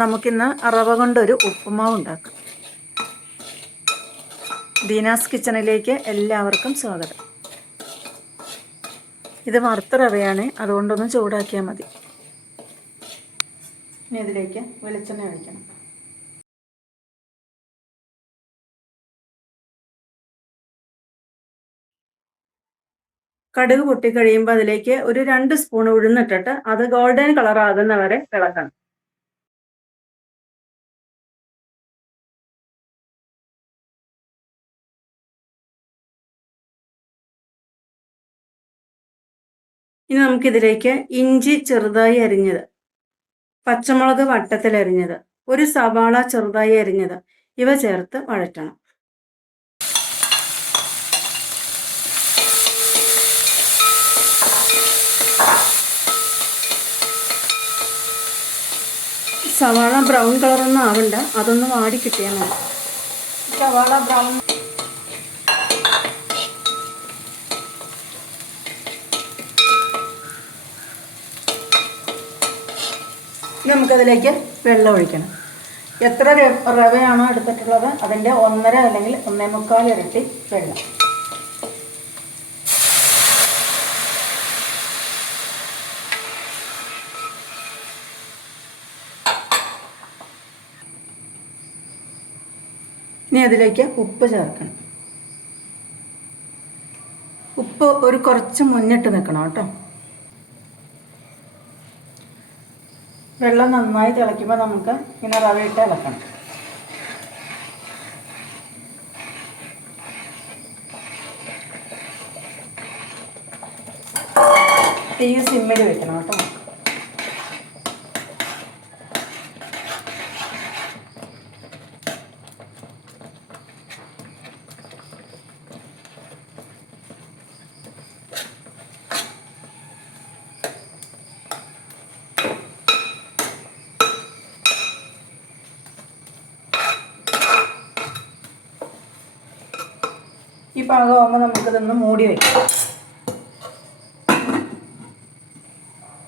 നമുക്കിന്ന് റവ കൊണ്ടൊരു ഉപ്പുമാവ് ഉണ്ടാക്കാം. ദീനാസ് കിച്ചണിലേക്ക് എല്ലാവർക്കും സ്വാഗതം. ഇത് വറുത്ത റവയാണ്, അതുകൊണ്ടൊന്ന് ചൂടാക്കിയാൽ മതി. ഇനി ഇതിലേക്ക് വെളിച്ചെണ്ണ ഒഴിക്കണം. കടുക് പൊട്ടിക്കഴിയുമ്പോൾ അതിലേക്ക് ഒരു 2 സ്പൂൺ ഉഴുന്നിട്ടിട്ട് അത് ഗോൾഡൻ കളർ ആകുന്നവരെ ഇളക്കണം. ഇനി നമുക്കിതിലേക്ക് ഇഞ്ചി ചെറുതായി അരിഞ്ഞത്, പച്ചമുളക് വട്ടത്തിൽ അരിഞ്ഞത്, ഒരു സവാള ചെറുതായി അരിഞ്ഞത് ഇവ ചേർത്ത് വഴറ്റണം. സവാള ബ്രൗൺ കളറൊന്നും ആവണ്ട, അതൊന്ന് വാടി കിട്ടിയാൽ മതി. സവാള ബ്രൗൺ നമുക്കതിലേക്ക് വെള്ളം ഒഴിക്കണം. എത്ര റവയാണോ എടുത്തിട്ടുള്ളത് അതിൻ്റെ 1.5 അല്ലെങ്കിൽ 1.25 ഇരട്ടി വെള്ളം. ഇനി അതിലേക്ക് ഉപ്പ് ചേർക്കണം. ഉപ്പ് കുറച്ച് മുന്നിട്ട് നിൽക്കണം കേട്ടോ. വെള്ളം നന്നായി തിളയ്ക്കുമ്പോൾ നമുക്ക് ഇങ്ങനെ റവയിട്ട് ഇളക്കണം. തീ സിമ്മിൽ വെക്കണം കേട്ടോ. ഈ പാകമാകുമ്പോൾ നമുക്കിതൊന്ന് മൂടി വയ്ക്കാം.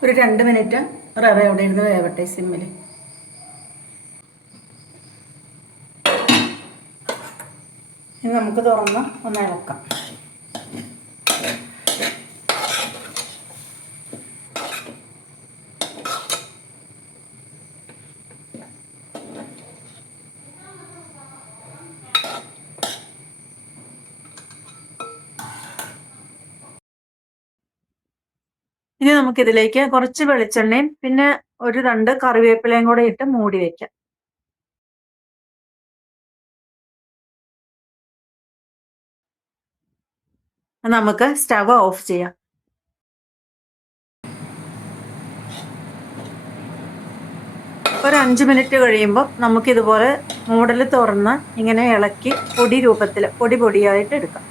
ഒരു 2 മിനിറ്റ് റവ അവിടെ ഇരുന്ന് വേവട്ടെ സിമ്മിൽ. ഇനി നമുക്ക് തുറന്ന് ഒന്ന് ഇളക്കാം. ഇനി നമുക്കിതിലേക്ക് കുറച്ച് വെളിച്ചെണ്ണയും പിന്നെ ഒരു 2 കറിവേപ്പിലയും കൂടെ ഇട്ട് മൂടി വയ്ക്കാം. നമുക്ക് സ്റ്റവ് ഓഫ് ചെയ്യാം. ഒരു 5 മിനിറ്റ് കഴിയുമ്പോൾ നമുക്കിതുപോലെ മൂടൽ തുറന്ന് ഇങ്ങനെ ഇളക്കി പൊടി രൂപത്തിൽ പൊടിയായിട്ട് എടുക്കാം.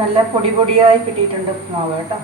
നല്ല പൊടിയായി കിട്ടിയിട്ടുണ്ട് ഉപ്പുമാവ് കേട്ടോ.